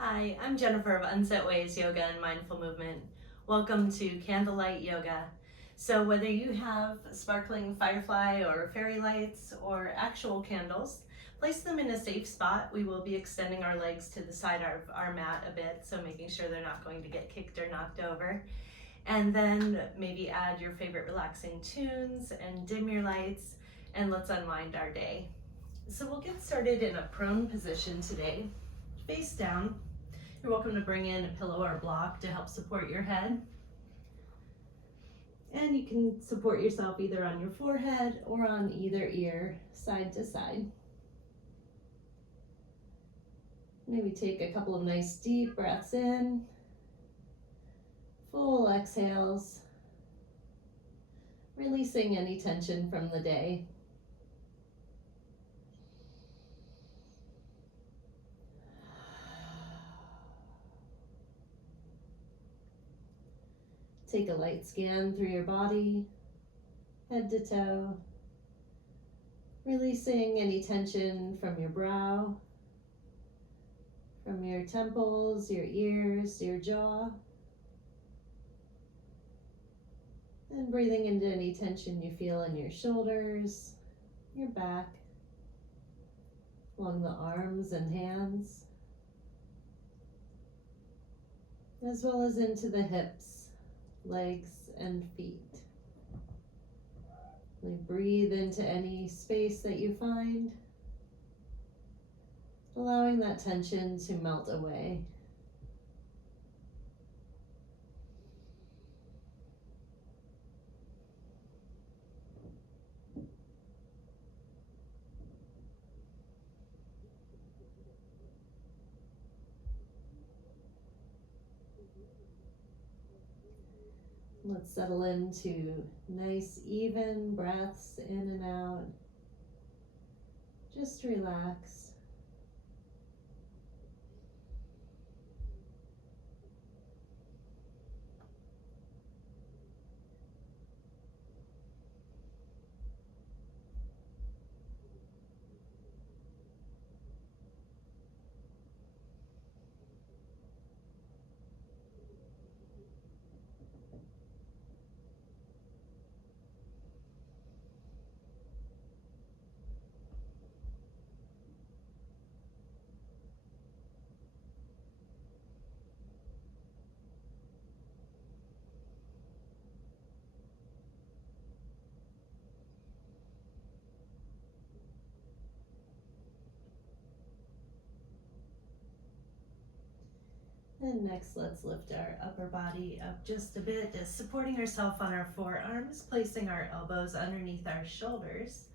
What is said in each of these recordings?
Hi, I'm Jennifer of Unset Ways Yoga and Mindful Movement. Welcome to Candlelight Yoga. So whether you have sparkling firefly or fairy lights or actual candles, place them in a safe spot. We will be extending our legs to the side of our mat a bit, so making sure they're not going to get kicked or knocked over. And then maybe add your favorite relaxing tunes and dim your lights, and let's unwind our day. So we'll get started in a prone position today, face down. You're welcome to bring in a pillow or a block to help support your head. And you can support yourself either on your forehead or on either ear, side to side. Maybe take a couple of nice deep breaths in, full exhales, releasing any tension from the day. Take a light scan through your body, head to toe, releasing any tension from your brow, from your temples, your ears, your jaw. And breathing into any tension you feel in your shoulders, your back, along the arms and hands, as well as into the hips, legs, and feet. Breathe into any space that you find, allowing that tension to melt away. Let's settle into nice, even breaths in and out. Just relax. And next, let's lift our upper body up just a bit, just supporting ourselves on our forearms, placing our elbows underneath our shoulders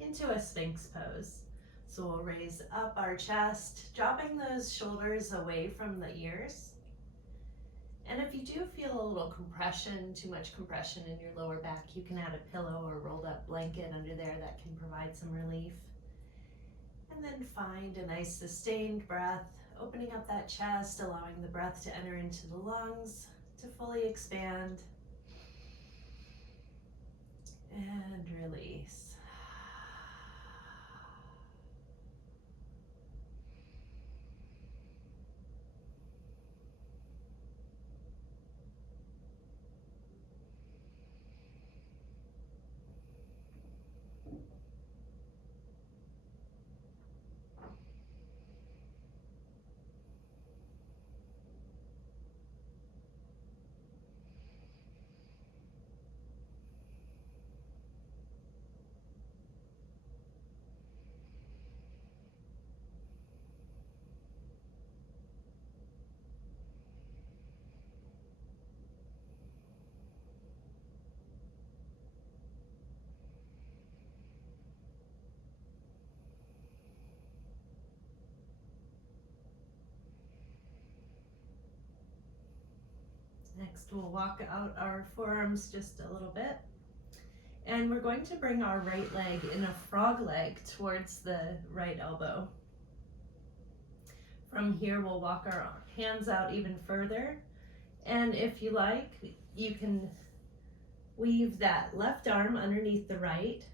into a Sphinx pose. So we'll raise up our chest, dropping those shoulders away from the ears. And if you do feel a little compression, too much compression in your lower back, you can add a pillow or rolled up blanket under there that can provide some relief. And then find a nice sustained breath, opening up that chest, allowing the breath to enter into the lungs, to fully expand. And release. Next, we'll walk out our forearms just a little bit. And we're going to bring our right leg in a frog leg towards the right elbow. From here, we'll walk our hands out even further. And if you like, you can weave that left arm underneath the right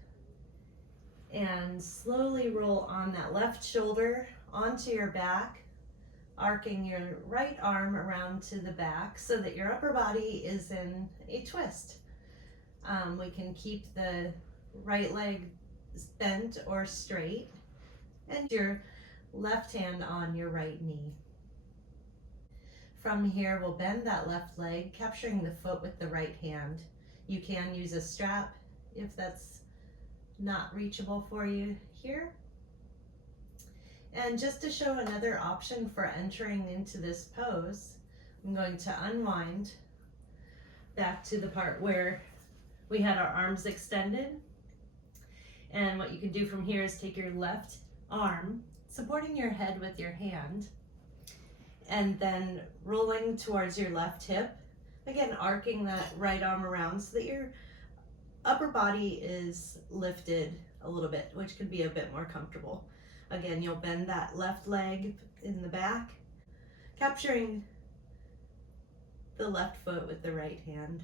and slowly roll on that left shoulder onto your back, arcing your right arm around to the back so that your upper body is in a twist. We can keep the right leg bent or straight and your left hand on your right knee. From here, we'll bend that left leg, capturing the foot with the right hand. You can use a strap if that's not reachable for you here. And just to show another option for entering into this pose, I'm going to unwind back to the part where we had our arms extended. And what you can do from here is take your left arm, supporting your head with your hand, and then rolling towards your left hip. Again, arcing that right arm around so that your upper body is lifted a little bit, which could be a bit more comfortable. Again, you'll bend that left leg in the back, capturing the left foot with the right hand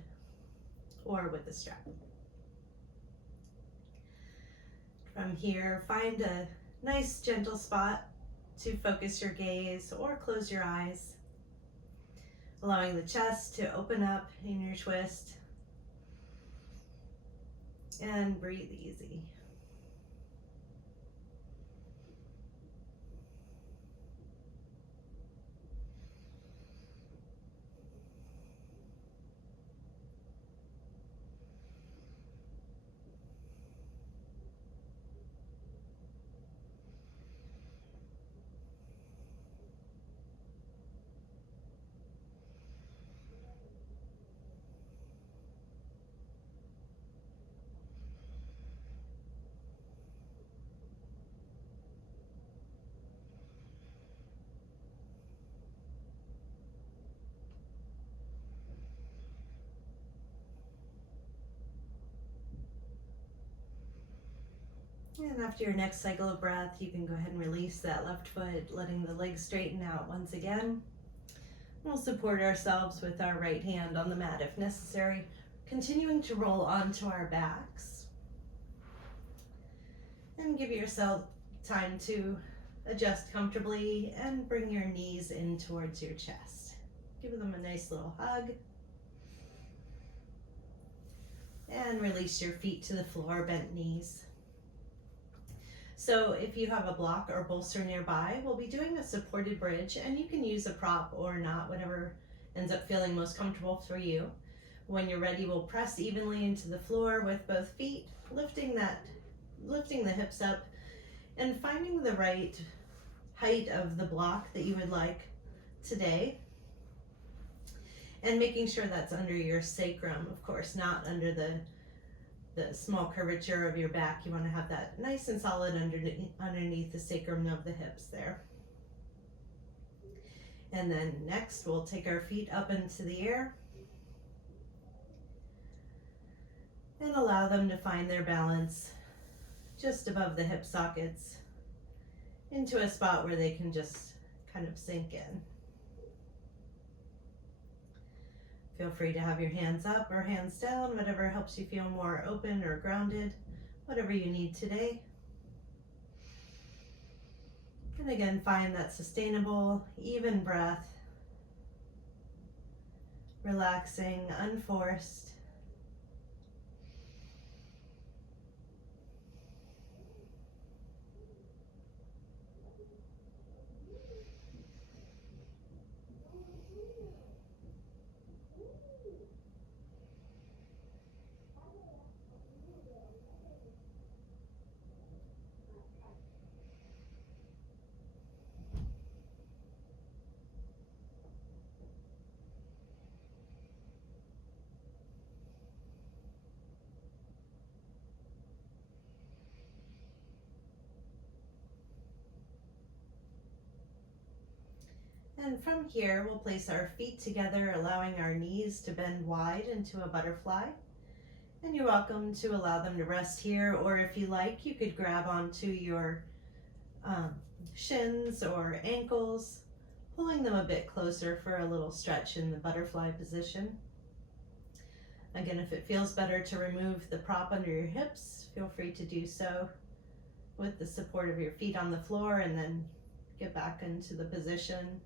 or with the strap. From here, find a nice gentle spot to focus your gaze or close your eyes, allowing the chest to open up in your twist, and breathe easy. And after your next cycle of breath, you can go ahead and release that left foot, letting the legs straighten out once again. We'll support ourselves with our right hand on the mat if necessary, continuing to roll onto our backs. And give yourself time to adjust comfortably and bring your knees in towards your chest. Give them a nice little hug. And release your feet to the floor, bent knees. So if you have a block or bolster nearby, we'll be doing a supported bridge, and you can use a prop or not, whatever ends up feeling most comfortable for you. When you're ready, we'll press evenly into the floor with both feet, lifting the hips up and finding the right height of the block that you would like today. And making sure that's under your sacrum, of course, not under the small curvature of your back. You want to have that nice and solid underneath the sacrum of the hips there. And then next, we'll take our feet up into the air and allow them to find their balance just above the hip sockets into a spot where they can just kind of sink in. Feel free to have your hands up or hands down, whatever helps you feel more open or grounded, whatever you need today. And again, find that sustainable, even breath, relaxing, unforced. And from here, we'll place our feet together, allowing our knees to bend wide into a butterfly. And you're welcome to allow them to rest here, or if you like, you could grab onto your shins or ankles, pulling them a bit closer for a little stretch in the butterfly position. Again, if it feels better to remove the prop under your hips, feel free to do so with the support of your feet on the floor, and then get back into the position.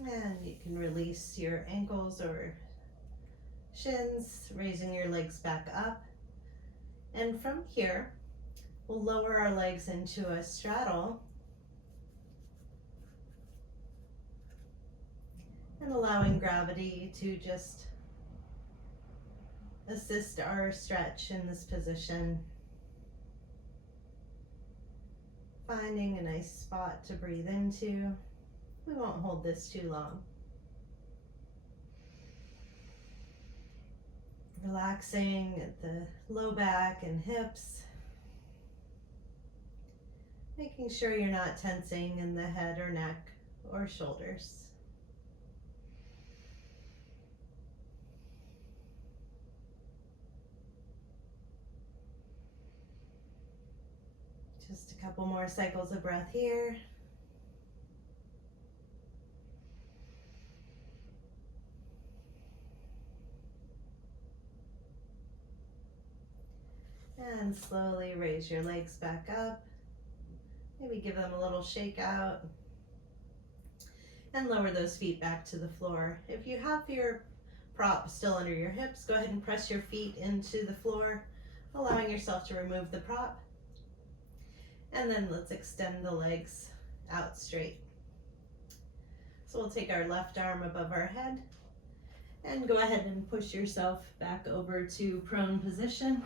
And you can release your ankles or shins, raising your legs back up. And from here, we'll lower our legs into a straddle and allowing gravity to just assist our stretch in this position. Finding a nice spot to breathe into. We won't hold this too long. Relaxing at the low back and hips. Making sure you're not tensing in the head or neck or shoulders. Just a couple more cycles of breath here. And slowly raise your legs back up. Maybe give them a little shake out. And lower those feet back to the floor. If you have your prop still under your hips, go ahead and press your feet into the floor, allowing yourself to remove the prop. And then let's extend the legs out straight. So we'll take our left arm above our head and go ahead and push yourself back over to prone position.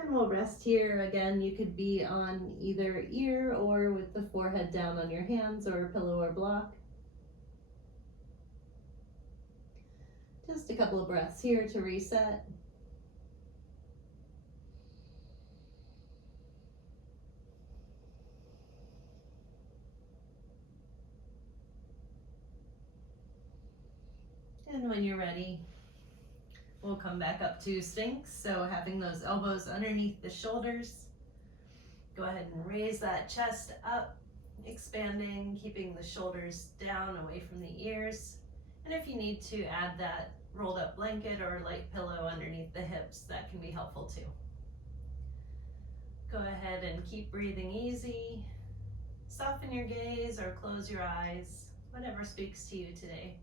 And we'll rest here. Again, you could be on either ear or with the forehead down on your hands or a pillow or block. Just a couple of breaths here to reset. And when you're ready, we'll come back up to Sphinx. So having those elbows underneath the shoulders. Go ahead and raise that chest up, expanding, keeping the shoulders down away from the ears. And if you need to add that rolled up blanket or light pillow underneath the hips, that can be helpful too. Go ahead and keep breathing easy. Soften your gaze or close your eyes, whatever speaks to you today.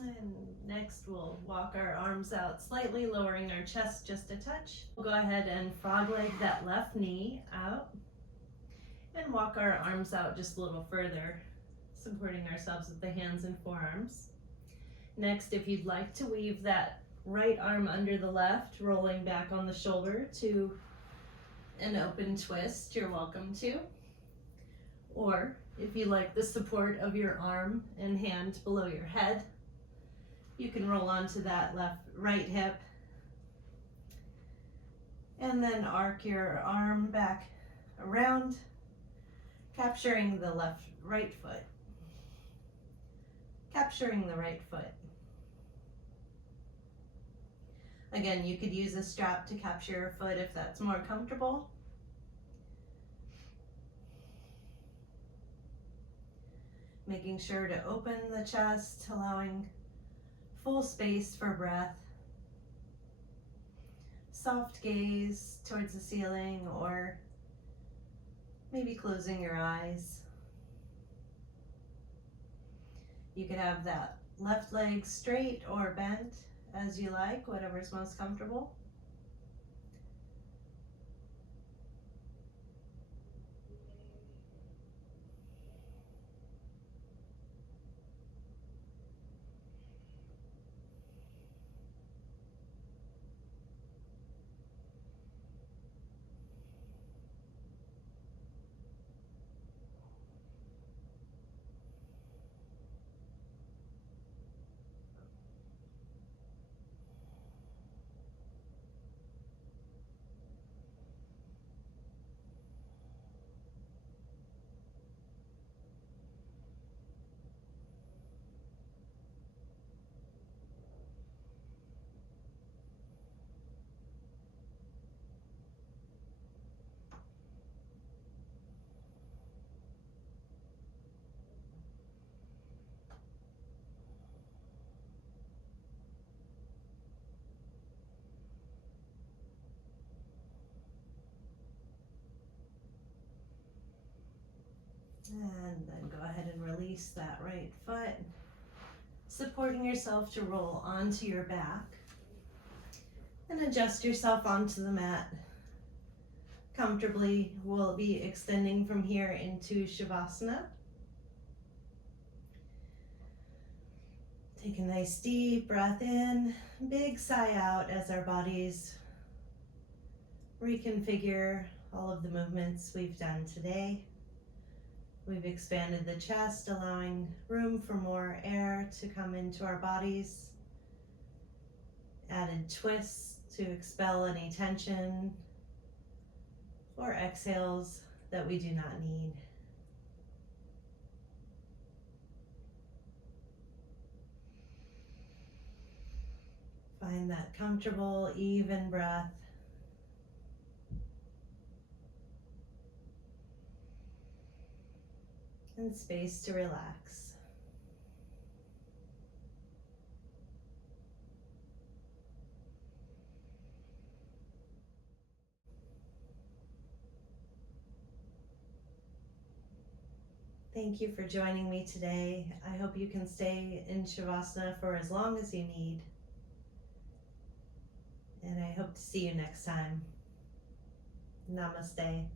And next we'll walk our arms out slightly, lowering our chest just a touch. We'll go ahead and frog leg that left knee out and walk our arms out just a little further, supporting ourselves with the hands and forearms. Next, if you'd like to weave that right arm under the left, rolling back on the shoulder to an open twist, you're welcome to. Or if you like the support of your arm and hand below your head, you can roll onto that right hip and then arc your arm back around, capturing the right foot. Capturing the right foot. Again, you could use a strap to capture your foot if that's more comfortable. Making sure to open the chest, allowing full space for breath. Soft gaze towards the ceiling or maybe closing your eyes. You could have that left leg straight or bent as you like, whatever's most comfortable. And then go ahead and release that right foot, supporting yourself to roll onto your back and adjust yourself onto the mat comfortably. We'll be extending from here into Shavasana. Take a nice deep breath in, big sigh out as our bodies reconfigure all of the movements we've done today. We've expanded the chest, allowing room for more air to come into our bodies. Added twists to expel any tension or exhales that we do not need. Find that comfortable, even breath. And space to relax. Thank you for joining me today. I hope you can stay in Shavasana for as long as you need. And I hope to see you next time. Namaste.